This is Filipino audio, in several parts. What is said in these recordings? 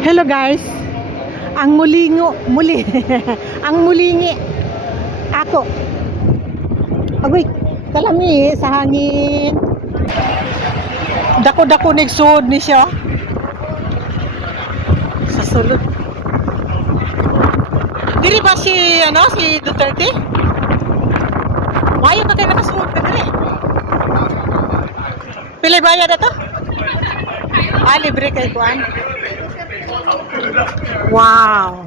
Hello guys. Ang muli. Ang mulingi. Ako. Agoy, kalami sa hangin. Dako-dako nagsud ni siya. Sa sulod. Diri ba si Duterte? Mayo ka kay nakasulod ka diri. Pila bayad ato? Libre kay kuan. Wow.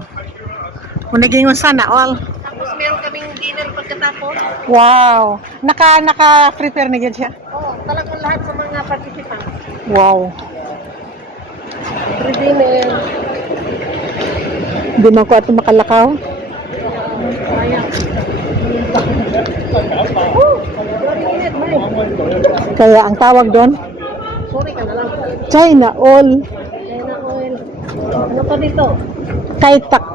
Naging sana all. Tapos meron kaming dinner pagkatapos. Wow. Naka-prepare na yan siya. Oo, talagang lahat sa mga participants. Wow. Free dinner. Hindi man ko ato makalakaw. Sayang. Kaya ang tawag doon, Sorry ka na lang. China all. China oil. Ano pa dito? Kay tax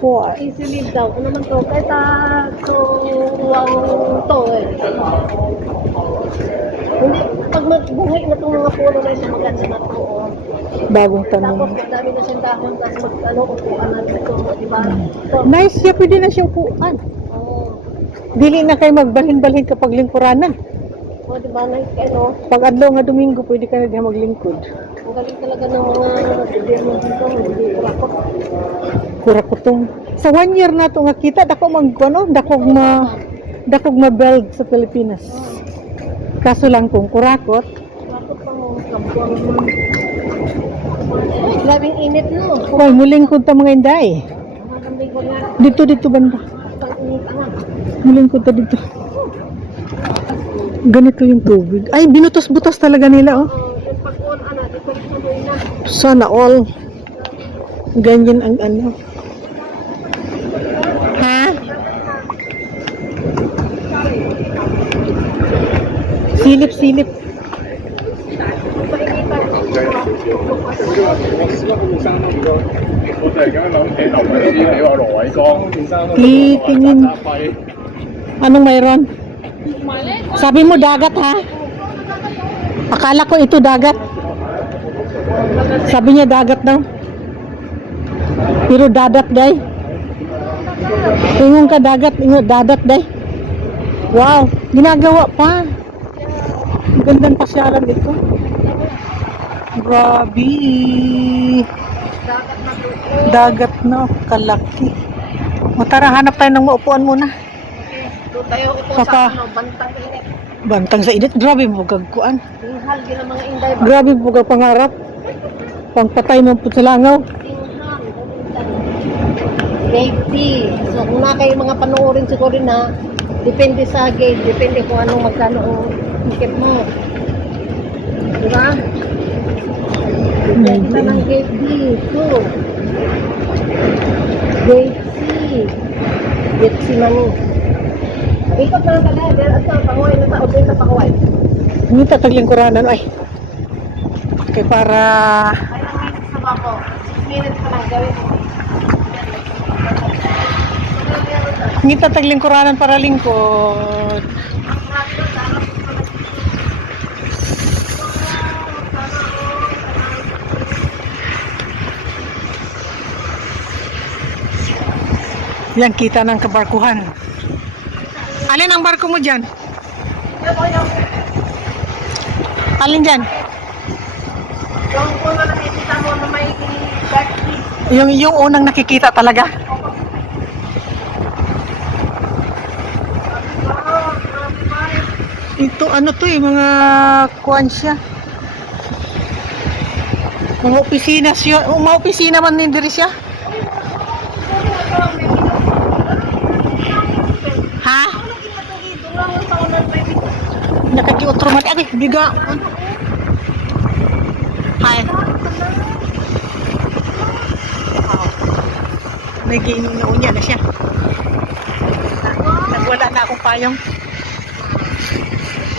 for. Easy live daw. Ano naman to? Kahit tuwang to eh. Hindi, pag magbuhay na itong mga puno na isa magat sa natuon. Bagong Tapos tanong. magdami na siyang dahon, tapos upuan na dito, diba? So, Nice siya, pwede na siya upuan. oo. Dili na kayo magbalhin-balhin kapag lingkuranan. Oh, diba, nice kayo, no? Pag adlaw nga Domingo, pwede ka na diha maglingkod. Ang galing talaga ng mga gobyerno dito, hindi rapot. Kura kutong. Sa 1 year na to nga kita, dako dakog ma-build sa Pilipinas. Kaso lang kung kurakot, Rapot pa mo, kabuang mo. Ay, grabing init, no? hoy mulingkod ta mga inday. Magandang ko nga, Dito banda. pang init nga. Mulingkod ta dito. Ganito yung tubig. Ay, binutos-butos talaga nila, oh. Yung pag-on, ito tuloy na. Sana all. Ganyan ang ano. Ha? Silip-silip. Titingin. Anong mayroon? Sabi mo dagat, ha? Akala ko ito dagat. Sabi niya dagat daw. Pero dadat day. Ingon ka dagat, ingon dadat day. Wow, ginagawa pa. Magandang pasyalan ito. Grabe. Dagat na, kalaki. O tara, hanap tayo ng maupuan muna. Doon tayo upo Papa. sa bantang init. Bantang sa init, grabe mo gagkuan. Tinghal din ang mga inday ba? Grabe mo pangarap. Pangpatay mo po sa langaw. Tinghal. Gate D. So kung na kayo mga panoorin siguro na, depende sa gate, depende kung anong magkano ang ticket mo. Diba? Depende na ng gate D. So, gate C. Gate C mani. Ikot na lang talaga. At sa panguhay na tao din sa panguhay. Hindi taglingkuranan ay. Okay, para Ilang minutes na ba ako? 6 minutes pa lang gawin. hindi taglingkuranan para lingkod. Yan, kita ng kabarkuhan. Alin ang barko mo dyan? Alin dyan? Yung kung na nakikita mo na may dark green. Yung unang nakikita talaga. Ito ano to mga kuan siya. Mga opisina siya. Mga opisina man din diri siya. Ha? Nakagiotro man. Ay, biga. Hi. Nag-iinunya na siya. Nagwala na akong payong.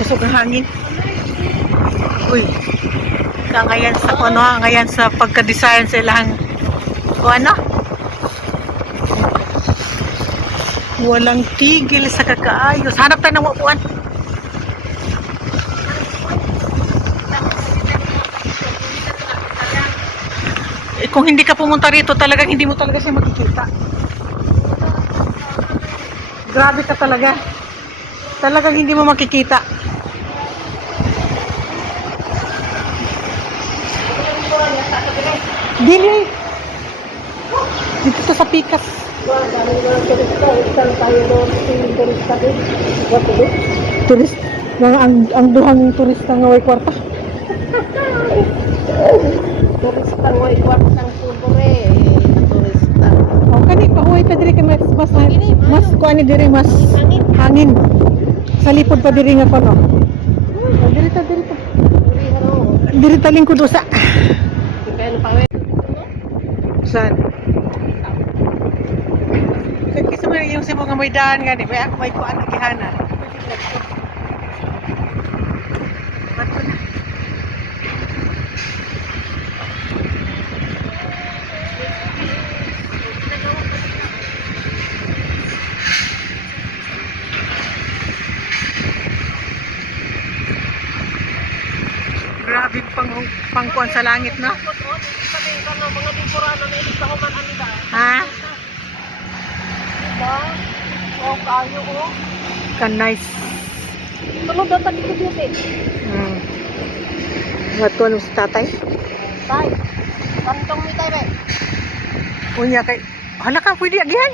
Kusog ang hangin. Uy. Ngayon sa pagka-design sa ilang ano? Walang tigil sa kakaayos. Hanap tayo ng upuan. Kung hindi ka pumunta rito, talagang hindi mo talaga siya makikita. Grabe ka talaga. Talagang hindi mo makikita. Dili. Dito sa Pikas. Wah, dami mga turista. Isang tayo doon. Yung turista din. What to do? Turist. Mga ang duhang turista nga way kwarta. Turista mo, ikwartang pulbore. Na turista. O kani pahuway ta diri kay mas kuan ni diri mas hangin. Sa lipod pa diri nga kono. Diri ta. Uri, ano? Diri ta lingkod usa. Kaya na pawin. Saan? Kasi mo yung sa mga may daan nga ni, may ako may kuan na gihanan. Bato na. Grabe pangkuan sa langit, no? Mga liburano na ilig sa kuman ano ba? Ha? Diba? O, kayo o. Nice. Tulog daw tadi ko dito. Bato ano si tatay? Tay. Kantong mi tay be. Unya kay hala ka pwede agihan.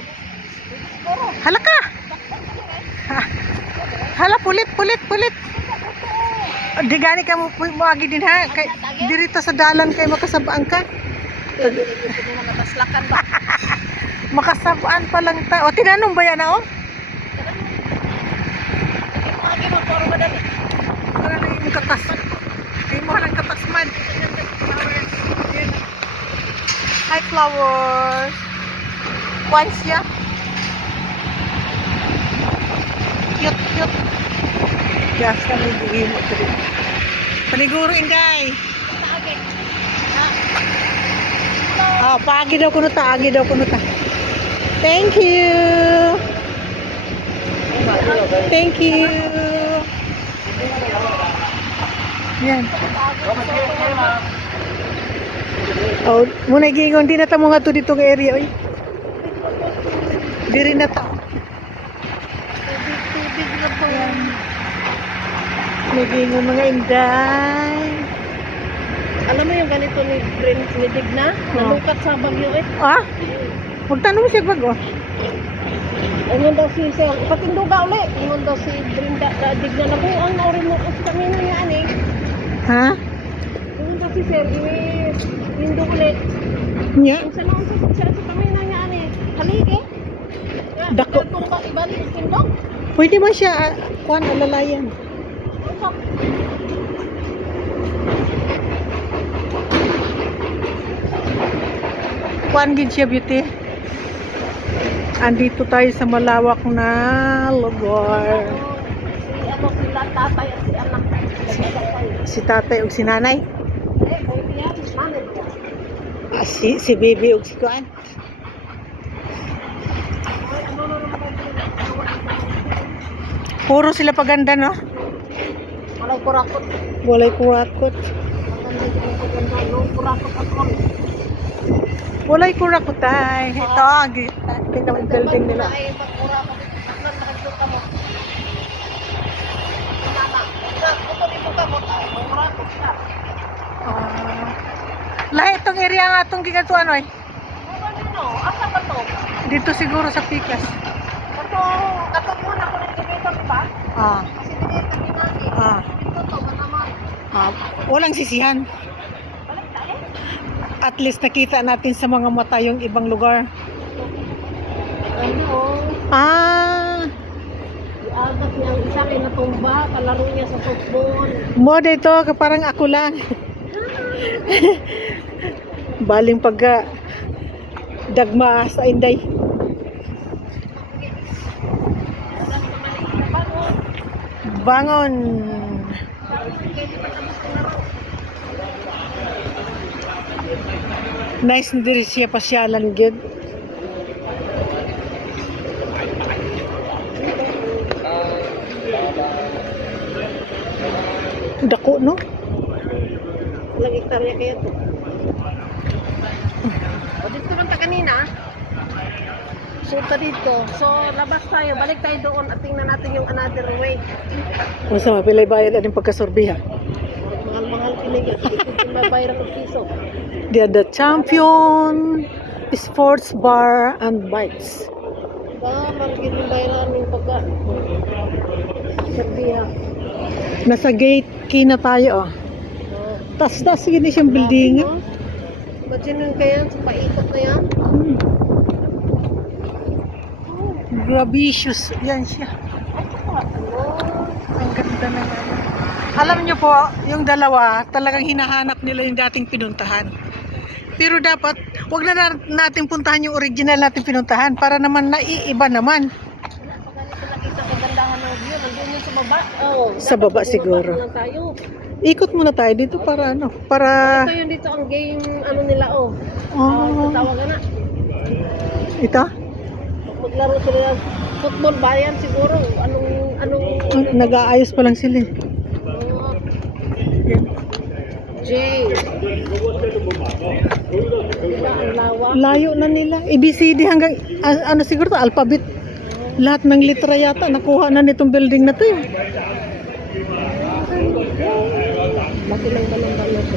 Siguro. Hala ka. Hala pulit. Di gani ka mo agi din ha. Kay dirito sa dalan kay makasabaan ka. Nataslakan ba? Makasabaan pa lang ta. O tinanong ba yan o? Lagi mo puro madali. Wala na yung katas. Hindi mo lang katasman. Hi flowers. Once ya. Cute. Yes, kami buhin mo ito rin. Paniguro inday. Pagi daw kuno ta. Thank you. Yan. Oh, muna gingon di na ta mo nga to ditong area oy. Diri na ta. Tubig na po yan. May gingon mga inday. Alam mo yung ganito ni Brent ni Digna? Nalukat sa bagyo eh. Ah? Magtanong mo siya bago. Ingon daw si Sir, patinduga uli. Ingon daw si Brenda Digna na buang na rin mo kasi kami na nga ani. Ha? Ingon daw si Sir, indo uli. Nya? Ang sa noon sa kami na nga ani. Haligi. Dako. Kung ba ibalik tindog? Pwede man siya kuan alalayan. Usap. Kuan gid siya beauty. Andito tayo sa malawak na lugar. Sila tatay at si anak. Si tatay ug si nanay. Baby yan, manay ba? Si baby ug si kuan. Puro sila paganda no? Walay kurakot. Walay kurakot. Maganda yung paganda, no? Kurakot ako. Walay kurakotay. Ito, tingnan mo yung building nila. Ay, magkurakot. Nan makikita mo. Mama, ito dito ka mo tayo. Kurakot siya. Lahi itong area nga itong gigatuan oy. Ano? Asa ba to? Dito siguro sa Pikas. Katong muna ko ng elevator pa. Ah. Kasi dili kami nani. Dito to, naman. Walang sisihan. Balik tayo. At least nakita natin sa mga mata yung ibang lugar. Ano? Iabot niya ang isa kay natumba. Kalaro niya sa football. Mo dito, parang ako lang. Baling pagka dagma sa inday. Bangon. Nice na diri siya pasyalan gud. Dako no? Ilang hektarya kaya to? Punta dito. So, labas tayo. Balik tayo doon at tingnan natin yung another way. Masa mapilay bayad at yung pagkasorbiha. Mahal-mahal kinig. Ikot yung babayran ng piso. They are the champion sports bar and bikes. Maragin yung bayaran yung pagka. Serbiya. Nasa gate key na tayo. Oh. Tas-tas yun siyang building. Imagine yun kaya sa paikot na yan. Grabicious. Yan siya. Ang ganda na yan. Alam nyo po, yung dalawa, talagang hinahanap nila yung dating pinuntahan. Pero dapat, wag na natin puntahan yung original natin pinuntahan para naman naiiba naman. Nakita kagandahan ng view. Nandun yun sa baba. Oh, Sa baba siguro. Lang tayo. Ikot muna tayo dito para ano, para... Ito yung dito ang game ano nila oh. Oh, Tawagan na. ito? Maglaro sila ng football ba yan siguro? Anong Nag-aayos pa lang sila. Yan. J. Diba ang lawa? Layo na nila. ABCD hanggang, ano siguro to, alphabet. Lahat ng litra yata, nakuha na nitong building na to eh. Laki lang ba ng balot?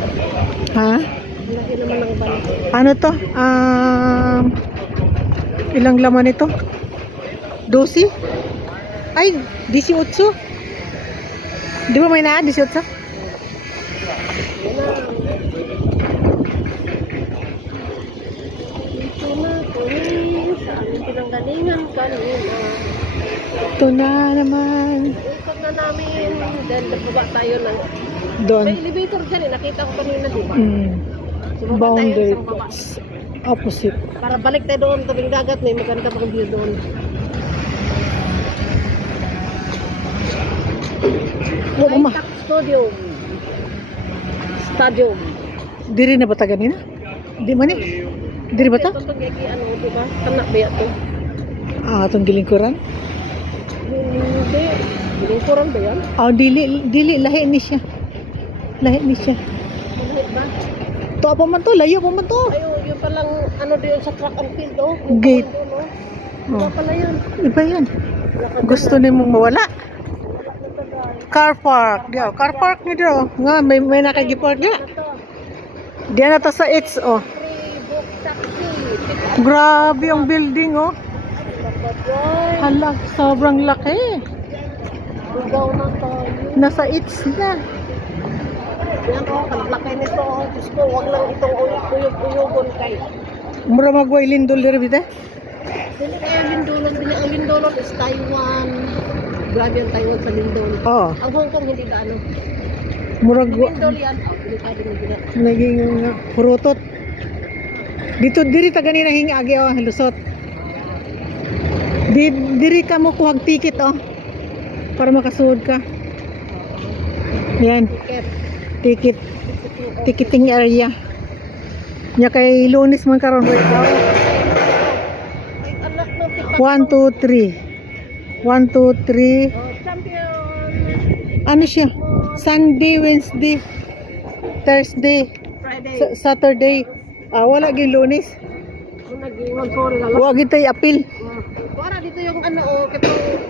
Ha? Laki naman ng balot. Ano to? Ilang laman ito? 12? Ay, 18. Di ba may na 18? Yan na. Ito na kami sa aming pinanggalingan kanina. Ito na naman. Ikot na namin. Then nababa tayo ng... Doon. May elevator dyan eh. Nakita ko kanina diba? So, baba tayo Boundary. sa baba. Opposite. Para balik tayo doon, tabing dagat, may maganda pang view doon. Oh, mama. High-tech Stadium. Stadium. Diri na ba ta ganina? Di man eh. Diri ba ta? Ito itong gagi, ano, diba? Kanak ba ito? Itong gilingkuran? Hindi. Bilingkuran ba yan? Dili, lahi ni siya. Lahi ni siya. Malahit ba? To pa man to, layo pa man to. Ayo, yun palang, ano doon sa track and field, oh. Yung Gate. doon, oh. Oh. Iba pala yan. Iba yan. Lakad Gusto na. ni mong mawala. Wala na to, guys. Car park. Diyo, car park ni diyo. Nga, may nakagipark nga. Ano to? Diyan na to sa It's, oh. Free book taxi. Grabe ang building, oh. Kapatay. Hala, sobrang laki. Lugaw na tayo. Nasa It's na. Yan o, kalaki nito o. Diyos ko, huwag lang itong uyog-uyogon kay. Mura magway lindol diri bite. Dili kayo Lindolon. Ang Lindolon is Taiwan. Grabe ang Taiwan sa Lindolon. Oh, Ang Hong Kong hindi ba ano? murag Lindol yan. Delikado ng gina. naging purutot. Dito diri ta ganina hingagi oh, lusot. Diri ka mo kuhag ticket oh. Para makasuod ka. Yan, Ticket. ticketing area. Nya kay Lunes man karon right now. Ay, anak ng tipak. 1 2 3. 1 2 3. Oh, champion. Ano siya? Sunday, Wednesday, Thursday, Friday. Saturday. Wala gyud Lunes. Kung nag-iwan, sorry lang. Wa gyud tay apil. Para dito yung ano o, katong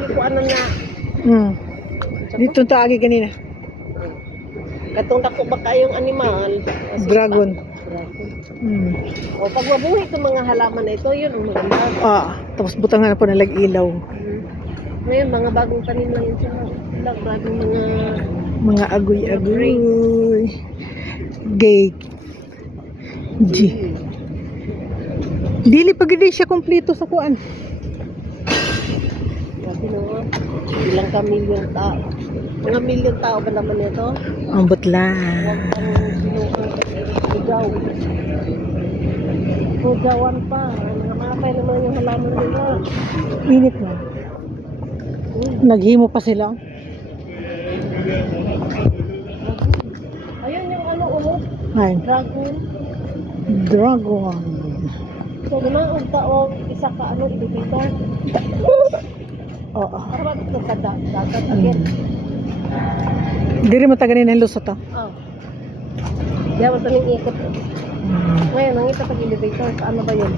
gikuanan na. Dito ta agi kanina. Katong dako ba kayong animal? Dragon. Dragon. O pag mabuhay itong mga halaman na ito, yun ang maganda. Tapos butangan na po nalag ilaw. Ngayon, mga bagong tanim lang yun sa ilang bagong Mga agoy-agoy. Gate. G. Dili pa gid siya kompleto sa kuan. Grabe no, ilang ka milyon tao. Mga milyon tao ba naman ito? Ambot lang. Huwag ang sigaw. Hugawan pa. Nangamatay naman yung halaman nila. Init na. Naghimo pa sila. Ayun yung ano ulo. Ay, Dragon. dragon. So, gumaon taong isa ka ano, elevator. Oo. Para ba ito ka dagat again? Diri mo taganin ang lusot ah. Oh. Diyan mo taning ikot. Ngayon, nangita pag elevator. Ano ba yun?